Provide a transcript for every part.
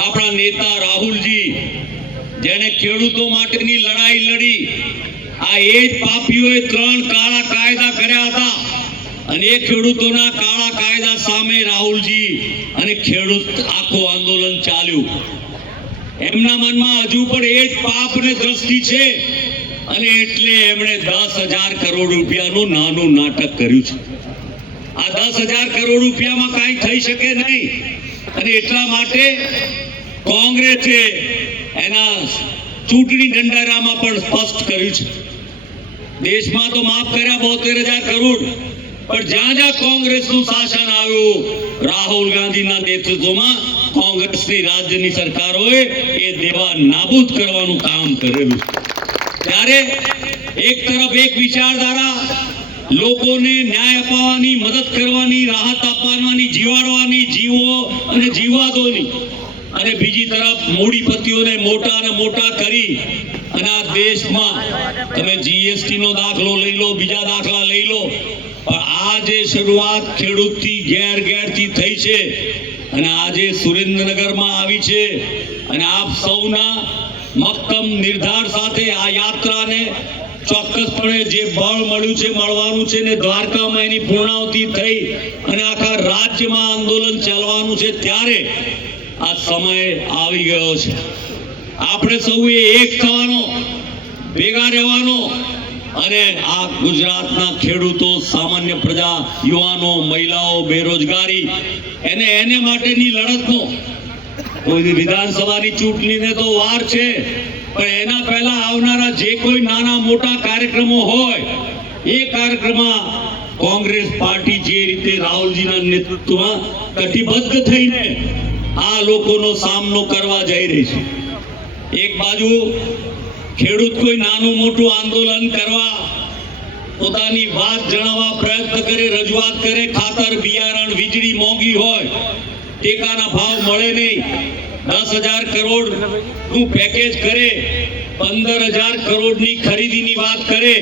આપણા નેતા રાહુલજી જેણે ખેડૂતો માટેની લડાઈ લડી, આ એ જ પાપીઓએ 3 કાળા કાયદા કર્યા હતા અને એ ખેડૂતોના કાળા કાયદા સામે રાહુલજી અને ખેડૂત આખું આંદોલન ચાલ્યું. એમના મનમાં હજુ પણ એ જ પાપ ને દ્રષ્ટિ છે અને એટલે એમણે 10,000 કરોડ રૂપિયાનું નાનું નાટક કર્યું છે. આ 10,000 કરોડ રૂપિયામાં કાંઈ થઈ શકે નહીં અને એટલા માટે કોંગ્રેસે એના ચૂંટણી ઢંઢેરામાં પણ સ્પષ્ટ કર્યું છે. દેશમાં તો માફ કર્યા 72,000 કરોડ, પણ જ્યાં જ્યાં કોંગ્રેસનું શાસન આવ્યું, રાહુલ ગાંધીના નેતૃત્વમાં કોંગ્રેસની રાજ્યની સરકારોએ એ દેવા નાબૂદ કરવાનું કામ કરેલું. ત્યારે એક તરફ એક વિચારધારા લોકોને ન્યાય અપાવવાની, મદદ કરવાની, રાહત આપવાની, જીવાડવાની, જીવો અને જીવાદોની, અને બીજી તરફ મૂડીપતિઓને મોટા અને મોટા કરી અને આ દેશમાં તમે જીએસટી નો દાખલો લઈ લો, બીજા દાખલા લઈ લો, પણ આ જે શરૂઆત ખેડૂતથી ઘેર-ઘેરથી થઈ છે અને આજે સુરેન્દ્રનગરમાં આવી છે અને આપ સૌના મક્કમ નિર્ધાર સાથે આ યાત્રાને ચોક્કસપણે જે બળ મળ્યું છે, મળવાનું છે ને દ્વારકામાં એની પૂર્ણાહુતિ થઈ અને આખા રાજ્યમાં આંદોલન ચાલવાનું છે, ત્યારે આ સમય આવી ગયો છે. આપણે સૌએ એક થવાનો, ભેગા રહેવાનો અને આ ગુજરાતના ખેડૂતો, સામાન્ય પ્રજા, યુવાનો, મહિલાઓ, બેરોજગારી એને માટેની લડતનો કોઈ વિધાનસભાની ચૂંટણીને તો વાર છે, પણ એના પહેલા આવનારા જે કોઈ નાના મોટા કાર્યક્રમો હોય એ કાર્યક્રમમાં કોંગ્રેસ પાર્ટી જે રીતે રાહુલજીના નેતૃત્વમાં કટિબદ્ધ થઈને આ લોકોનો સામનો કરવા જઈ રહી છે. એક બાજુ ખેડૂત કોઈ નાનું મોટું આંદોલન કરવા, પોતાની વાત જણાવવા પ્રયત્ન કરે, રજૂઆત કરે, ખાતર, બિયારણ, વીજળી મોંઘી હોય, ટેકાના ભાવ મળે નહીં, 10,000 કરોડનું પેકેજ કરે, 15,000 કરોડની ખરીદીની વાત કરે,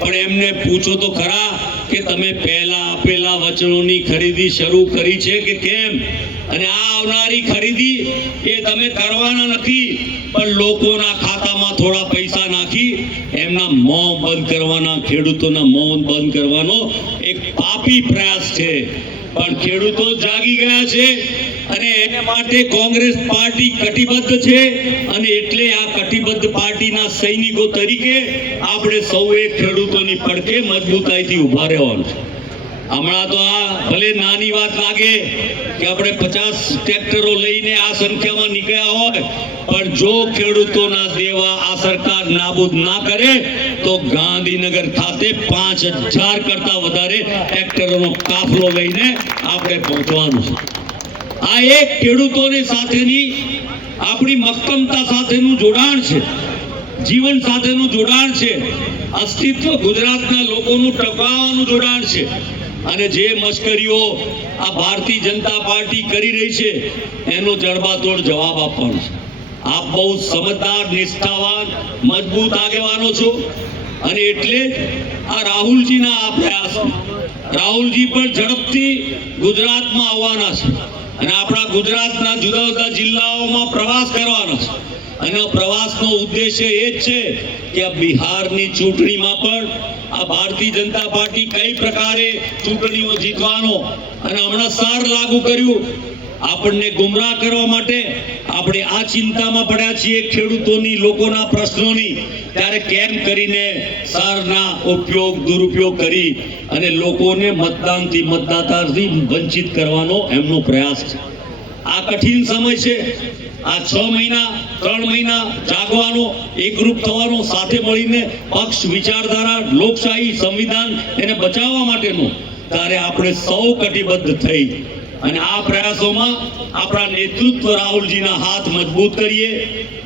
પણ એમને પૂછો તો ખરા કે તમે પહેલા આપેલા વચનોની ખરીદી શરૂ કરી છે કે કેમ? અને આ આવનારી ખરીદી એ તમે કરવાના નથી, પણ લોકોના ખાતામાં થોડા પૈસા નાખી એમના મોં બંધ કરવાના, ખેડૂતોના મોં બંધ કરવાનો એક પાપી પ્રયાસ છે. પણ ખેડૂતો જાગી ગયા છે અને એને માટે કોંગ્રેસ પાર્ટી કટિબદ્ધ છે અને એટલે આ કટિબદ્ધ પાર્ટીના સૈનિકો તરીકે આપણે સૌએ ખેડૂતોની પડખે મજબૂતાઈથી ઉભા રહેવાનું છે. હમણાં તો આ ભલે નાની વાત લાગે કે આપણે 50 ટ્રેક્ટરો લઈને આ સંખ્યામાં નીકળ્યા હોય, પણ જો ખેડૂતોના દેવા આ સરકાર નાબૂદ ના કરે તો ગાંધીનગર ખાતે 5,000 કરતા વધારે ટ્રેક્ટરોનો કાફલો લઈને આપણે પહોંચવાનું છે. આ એક ખેડૂતોની સાથેની આપણી મક્કમતા સાથેનું જોડાણ છે, જીવન સાથેનું જોડાણ છે, અસ્તિત્વ ગુજરાતના લોકોનું ટકાવવાનું જોડાણ છે. અને જે મશ્કરીઓ આ ભારતીય જનતા પાર્ટી કરી રહી છે એનો જડબાતોડ જવાબ આપવાનો છે. આપ બહુ સમજદાર, નિષ્ઠાવાન, મજબૂત આગેવાનો છો અને એટલે જ આ રાહુલજીના આ પ્રયાસ, રાહુલજી પણ ઝડપથી ગુજરાતમાં આવવાના છે અને આપણા ગુજરાતના જુદા જુદા જિલ્લાઓમાં પ્રવાસ કરવાનો છે. અને પ્રવાસનો ઉદ્દેશ્ય એ જ છે કે આ બિહારની ચૂંટણીમાં પણ આ ભારતીય જનતા પાર્ટી કઈ પ્રકારે ચૂંટણીઓ જીતવાનો અને હમણાં સાર લાગુ કર્યું, આપણને ગુમરાહ કરવા માટે આપણે આ ચિંતામાં પડ્યા છીએ ખેડૂતોની, લોકોના પ્રશ્નોની, ત્યારે કેમ કરીને સારના દુરુપયોગ કરી અને લોકોને મતદાનથી, મતદાતાથી વંચિત કરવાનો એમનો પ્રયાસ છે. આ કઠિન સમય છે. આ 6 મહિના 3 મહિના જાગવાનો, એકરૂપ થવાનો, સાથે મળીને પક્ષ, વિચારધારા, લોકશાહી, સંવિધાન એને બચાવવા માટેનો, ત્યારે આપણે સૌ કટિબદ્ધ થઈ અને આ પ્રયાસોમાં આપણા નેતૃત્વ રાહુલજીના હાથ મજબૂત કરીએ.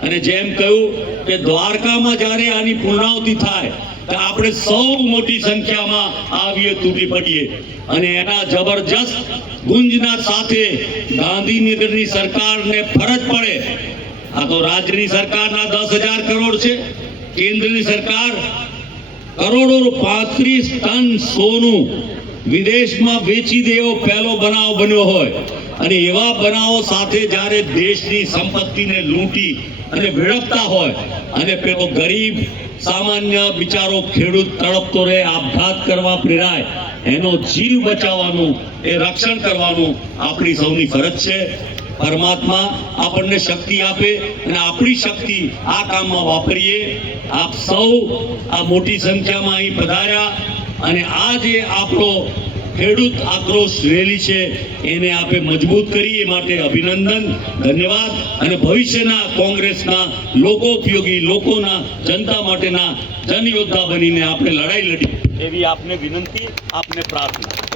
અને જેમ કહ્યું કે દ્વારકામાં જ્યારે આની પૂર્ણાહુતિ થાય તો આપણે સૌ મોટી સંખ્યામાં આવીએ, તૂટી પડીએ અને એના જબરજસ્ત ગુંજના સાથે ગાંધીનગરની સરકારને ફરજ પડે. આ તો રાજ્યની સરકારના 10,000 કરોડ છે, કેન્દ્રની સરકાર કરોડો 35 ટન સોનું વિદેશમાં વેચી દે એવો પહેલો બનાવ બન્યો હોય અને એવા બનાવો સાથે જ્યારે દેશની સંપત્તિને લૂંટી અને વેડફતા હોય અને પેલો ગરીબ સામાન્ય બિચારો ખેડૂત તડપતો રહે, આપઘાત કરવા પ્રેરાય, એનો જીવ બચાવવાનું, એ રક્ષણ કરવાનું આપણી સૌની ફરજ છે. પરમાત્મા આપણને શક્તિ આપે અને આપણી શક્તિ આ કામમાં વાપરીએ. આપ સૌ આ મોટી સંખ્યામાં અહીં પધાર્યા અને આ જે આપણો ખેડૂત આક્રોશ રેલી છે એને આપણે મજબૂત કરી, એ માટે અભિનંદન, ધન્યવાદ. અને ભવિષ્યના કોંગ્રેસના લોકો ઉપયોગી, લોકોના, જનતા માટેના જનયોદ્ધા બનીને આપણે લડાઈ લડી એવી આપને વિનંતી, આપને પ્રાર્થના.